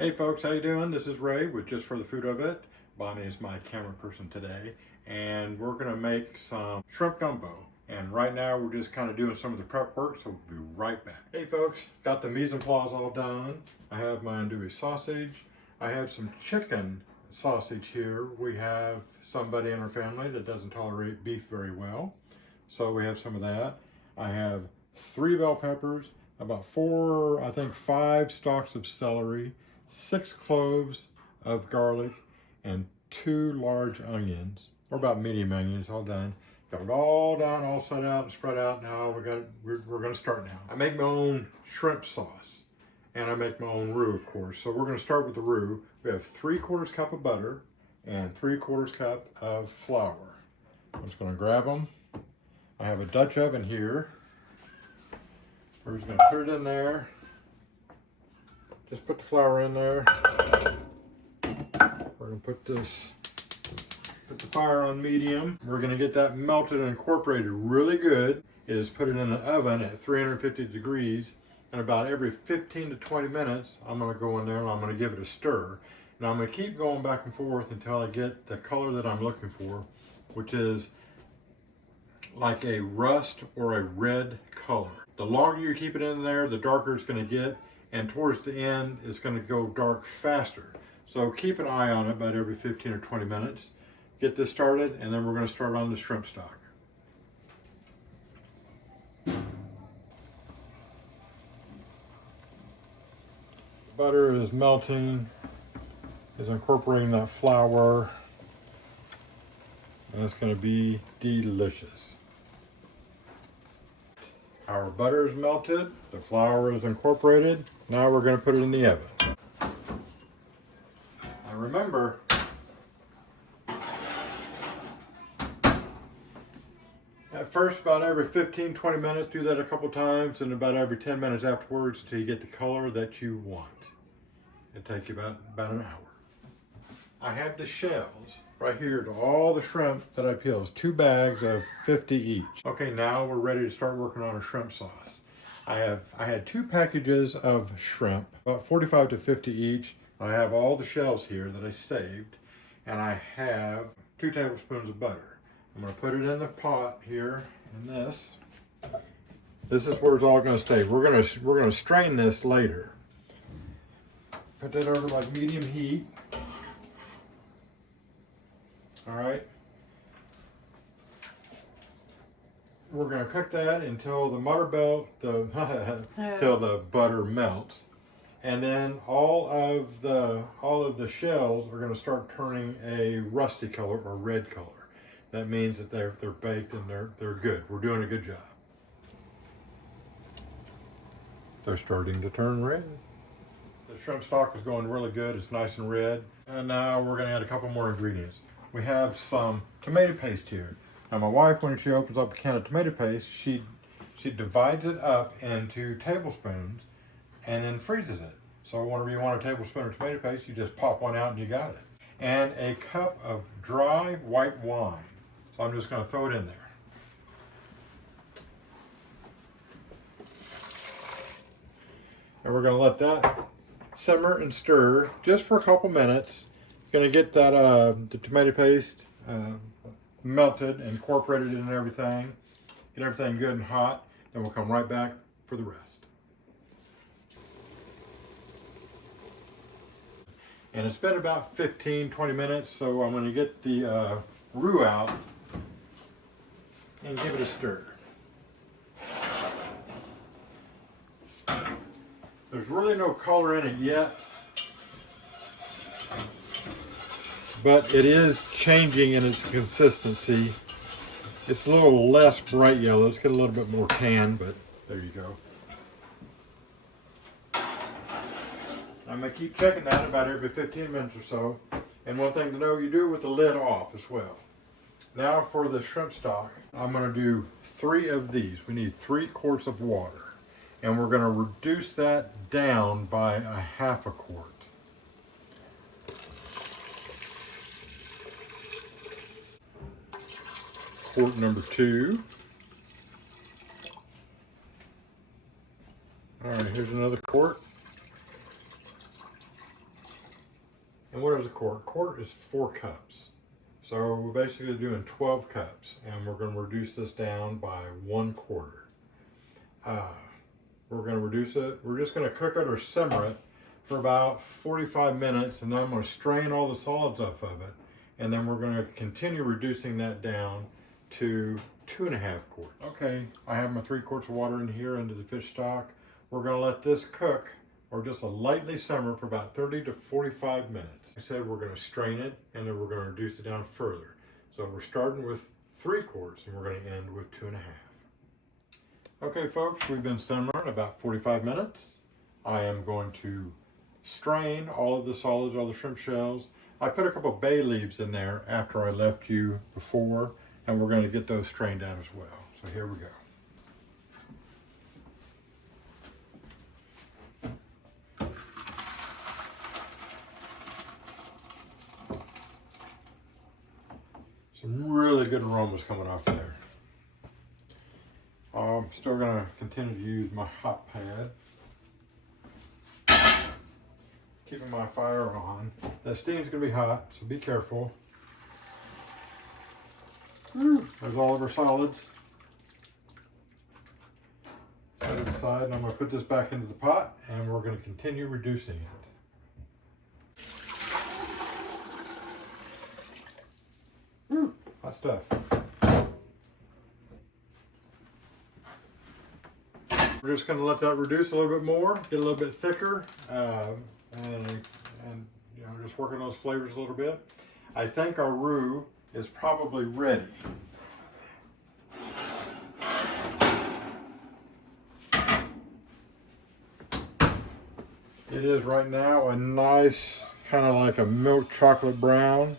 Hey folks, how you doing? This is Ray with Just for the Food of It. Bonnie is my camera person today, and we're gonna make some shrimp gumbo. And right now we're just kind of doing some of the prep work, so we'll be right back. Hey folks, got the mise en place all done. I have my andouille sausage. I have some chicken sausage here. We have somebody in our family that doesn't tolerate beef very well, so we have some of that. I have 3 bell peppers, about 4, I think 5 stalks of celery, 6 cloves of garlic, and 2 large onions, or about medium onions, all done. Got it all done, all set out and spread out. Now we're gonna start now. I make my own shrimp sauce, and I make my own roux, of course. So we're gonna start with the roux. We have 3/4 cup of butter and 3/4 cup of flour. I'm just gonna grab them. I have a Dutch oven here. We're just gonna put it in there. Just put the flour in there. We're gonna put the fire on medium. We're gonna get that melted and incorporated really good. Is put it in the oven at 350 degrees, and about every 15 to 20 minutes, I'm gonna go in there and I'm gonna give it a stir. Now I'm gonna keep going back and forth until I get the color that I'm looking for, which is like a rust or a red color. The longer you keep it in there, the darker it's gonna get, and towards the end, it's gonna go dark faster. So keep an eye on it about every 15 or 20 minutes. Get this started, and then we're gonna start on the shrimp stock. Butter is melting, is incorporating that flour, and it's gonna be delicious. Our butter is melted, the flour is incorporated. Now we're going to put it in the oven. Now remember, at first about every 15-20 minutes, do that a couple times, and about every 10 minutes afterwards until you get the color that you want. It'll take you about an hour. I have the shells right here to all the shrimp that I peeled. It's 2 bags of 50 each. Okay, now we're ready to start working on a shrimp sauce. I had 2 packages of shrimp, about 45 to 50 each. I have all the shells here that I saved, and I have 2 tablespoons of butter. I'm gonna put it in the pot here, in this. This is where it's all gonna stay. We're gonna strain this later. Put that over like medium heat. All right. We're going to cook that until the till the butter melts, and then all of the shells are going to start turning a rusty color or red color. That means that they're baked and they're good. We're doing a good job. They're starting to turn red. The shrimp stock is going really good. It's nice and red. And now we're going to add a couple more ingredients. We have some tomato paste here. Now my wife, when she opens up a can of tomato paste, she divides it up into tablespoons and then freezes it. So whenever you want a tablespoon of tomato paste, you just pop one out and you got it. And a cup of dry white wine. So I'm just going to throw it in there. And we're going to let that simmer and stir just for a couple minutes. Going to get that the tomato paste melted, incorporated in everything, get everything good and hot, then we'll come right back for the rest. And it's been about 15-20 minutes, so I'm going to get the roux out and give it a stir. There's really no color in it yet, but it is changing in its consistency. It's a little less bright yellow. Let's get a little bit more tan, but there you go. I'm going to keep checking that about every 15 minutes or so. And one thing to know, you do it with the lid off as well. Now for the shrimp stock, I'm going to do 3 of these. We need 3 quarts of water. And we're going to reduce that down by a 1/2 quart. Quart number 2. All right, here's another quart. And what is a quart? A quart is 4 cups. So we're basically doing 12 cups, and we're going to reduce this down by 1/4. We're going to reduce it. We're just going to cook it or simmer it for about 45 minutes, and then I'm going to strain all the solids off of it, and then we're going to continue reducing that down to 2.5 quarts. Okay, I have my 3 quarts of water in here into the fish stock. We're going to let this cook or just a lightly simmer for about 30 to 45 minutes. I said we're going to strain it, and then we're going to reduce it down further. So we're starting with 3 quarts, and we're going to end with 2.5. Okay folks, we've been simmering about 45 minutes. I am going to strain all of the solids, all the shrimp shells. I put a couple bay leaves in there after I left you before, and we're going to get those strained out as well. So here we go. Some really good aromas coming off there. I'm still going to continue to use my hot pad. Keeping my fire on. The steam's going to be hot, so be careful. There's all of our solids. Set it aside, and I'm going to put this back into the pot, and we're going to continue reducing it. Hot stuff. We're just going to let that reduce a little bit more, get a little bit thicker, and you know, just working those flavors a little bit. I think our roux is probably ready. It is right now a nice, kind of like a milk chocolate brown.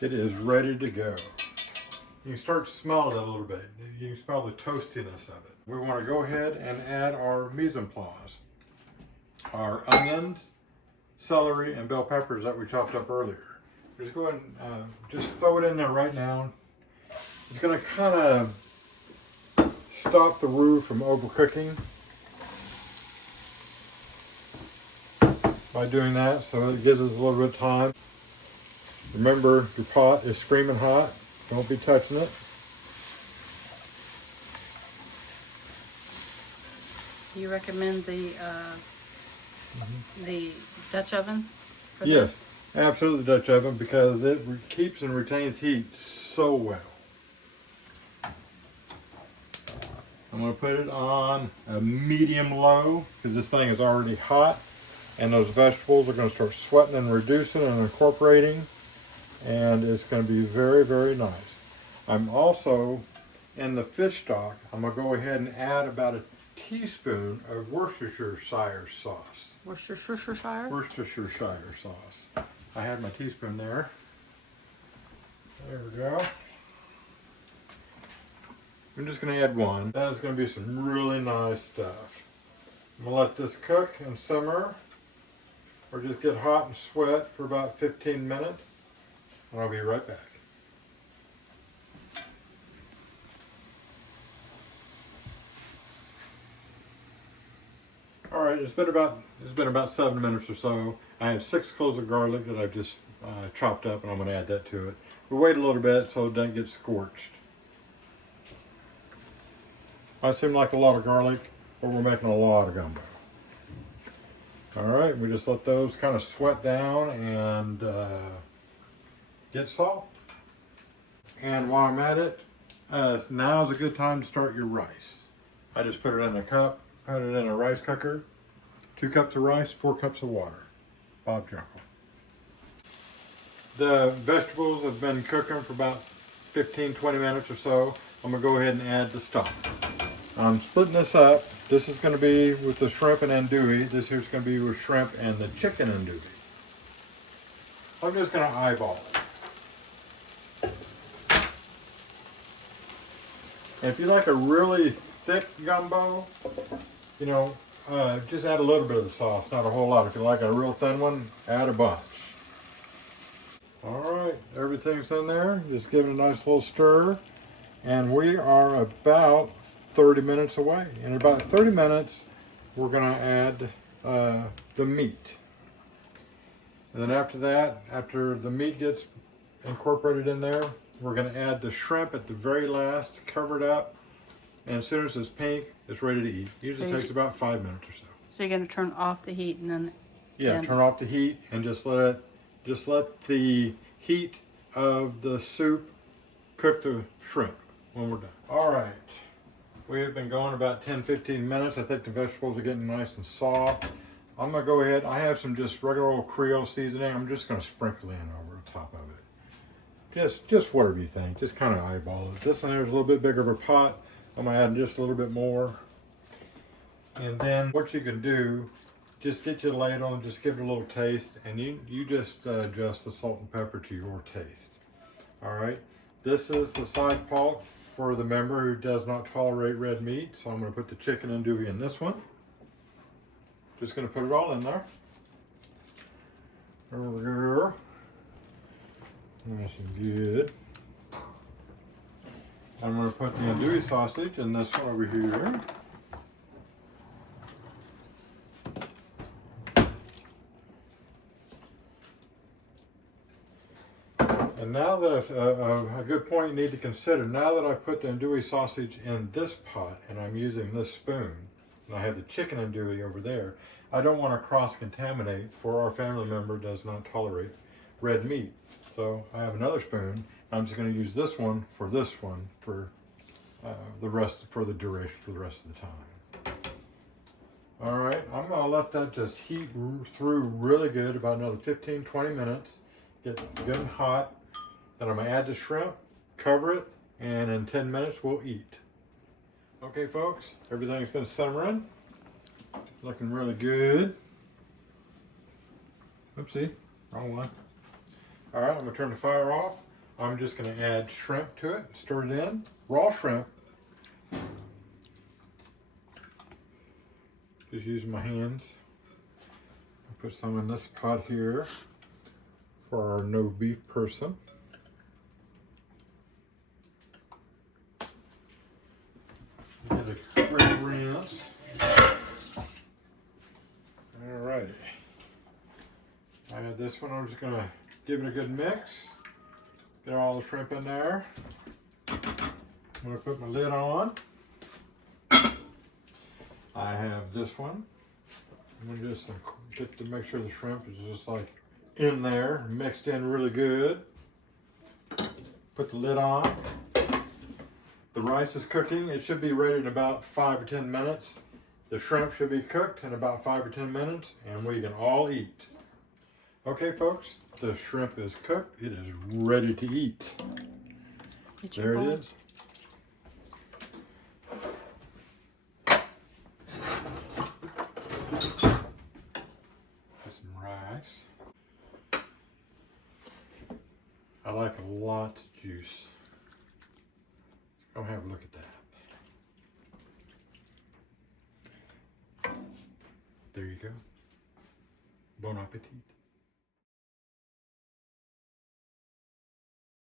It is ready to go. You can start smelling it a little bit. You can smell the toastiness of it. We want to go ahead and add our mise en place. Our onions, celery, and bell peppers that we chopped up earlier. Just go ahead and just throw it in there right now. It's going to kind of stop the roux from overcooking by doing that, so it gives us a little bit of time. Remember, your pot is screaming hot. Don't be touching it. Do you recommend the Dutch oven for Yes, absolutely Dutch oven, because it keeps and retains heat so well. I'm going to put it on a medium-low because this thing is already hot, and those vegetables are going to start sweating and reducing and incorporating, and it's going to be very, very nice. I'm also, in the fish stock, I'm going to go ahead and add about a teaspoon of Worcestershire sauce. Worcestershire? Worcestershire sauce. I had my teaspoon there. There we go. I'm just going to add one. That is going to be some really nice stuff. I'm going to let this cook and simmer, or just get hot and sweat for about 15 minutes, and I'll be right back. All right, it's been about 7 minutes or so. I have 6 cloves of garlic that I've just chopped up, and I'm going to add that to it. We'll wait a little bit so it doesn't get scorched. Might seem like a lot of garlic, but we're making a lot of gumbo. All right, we just let those kind of sweat down and get soft. And while I'm at it, now's a good time to start your rice. I just put it in a cup, put it in a rice cooker. 2 cups of rice, 4 cups of water. Bob's your uncle. The vegetables have been cooking for about 15-20 minutes or so. I'm going to go ahead and add the stock. I'm splitting this up. This is going to be with the shrimp and andouille. This here's going to be with shrimp and the chicken andouille. I'm just going to eyeball it. And if you like a really thick gumbo, you know, just add a little bit of the sauce, not a whole lot. If you like a real thin one, add a bunch. All right, everything's in there. Just give it a nice little stir. And we are about 30 minutes away. In about 30 minutes, we're going to add the meat. And then after that, after the meat gets incorporated in there, we're going to add the shrimp at the very last, cover it up, and as soon as it's pink, it's ready to eat. Usually takes about 5 minutes or so. So you're gonna turn off the heat and then. Yeah, turn off the heat and just let the heat of the soup cook the shrimp when we're done. All right, we have been going about 10-15 minutes. I think the vegetables are getting nice and soft. I'm gonna go ahead. I have some just regular old Creole seasoning. I'm just gonna sprinkle in over the top of it. Just whatever you think. Just kind of eyeball it. This one here's a little bit bigger of a pot. I'm gonna add just a little bit more. And then what you can do, just get your ladle and just give it a little taste, and you just adjust the salt and pepper to your taste. All right. This is the side pot for the member who does not tolerate red meat. So I'm going to put the chicken andouille in this one. Just going to put it all in there. Nice and good. I'm going to put the andouille sausage in this one over here. And now that a good point you need to consider, now that I've put the andouille sausage in this pot and I'm using this spoon, and I have the chicken andouille over there, I don't want to cross-contaminate, for our family member does not tolerate red meat. So I have another spoon. I'm just going to use this one for the duration for the rest of the time. All right, I'm going to let that just heat through really good, about another 15-20 minutes, get good and hot. Then I'm going to add the shrimp, cover it, and in 10 minutes we'll eat. Okay folks, everything's been simmering. Looking really good. Oopsie, wrong one. All right, I'm going to turn the fire off. I'm just going to add shrimp to it, stir it in, raw shrimp. Just using my hands. I'll put some in this pot here for our no beef person. Get a quick rinse. Alrighty. I got this one. I'm just gonna give it a good mix. Get all the shrimp in there. I'm gonna put my lid on. I have this one. I'm gonna just get to make sure the shrimp is just like in there, mixed in really good. Put the lid on. The rice is cooking. It should be ready in about 5 or 10 minutes. The shrimp should be cooked in about 5 or 10 minutes, and we can all eat. Okay, folks, the shrimp is cooked. It is ready to eat. There it is. Some rice. I like a lot of juice. Come have a look at that. There you go. Bon appetit.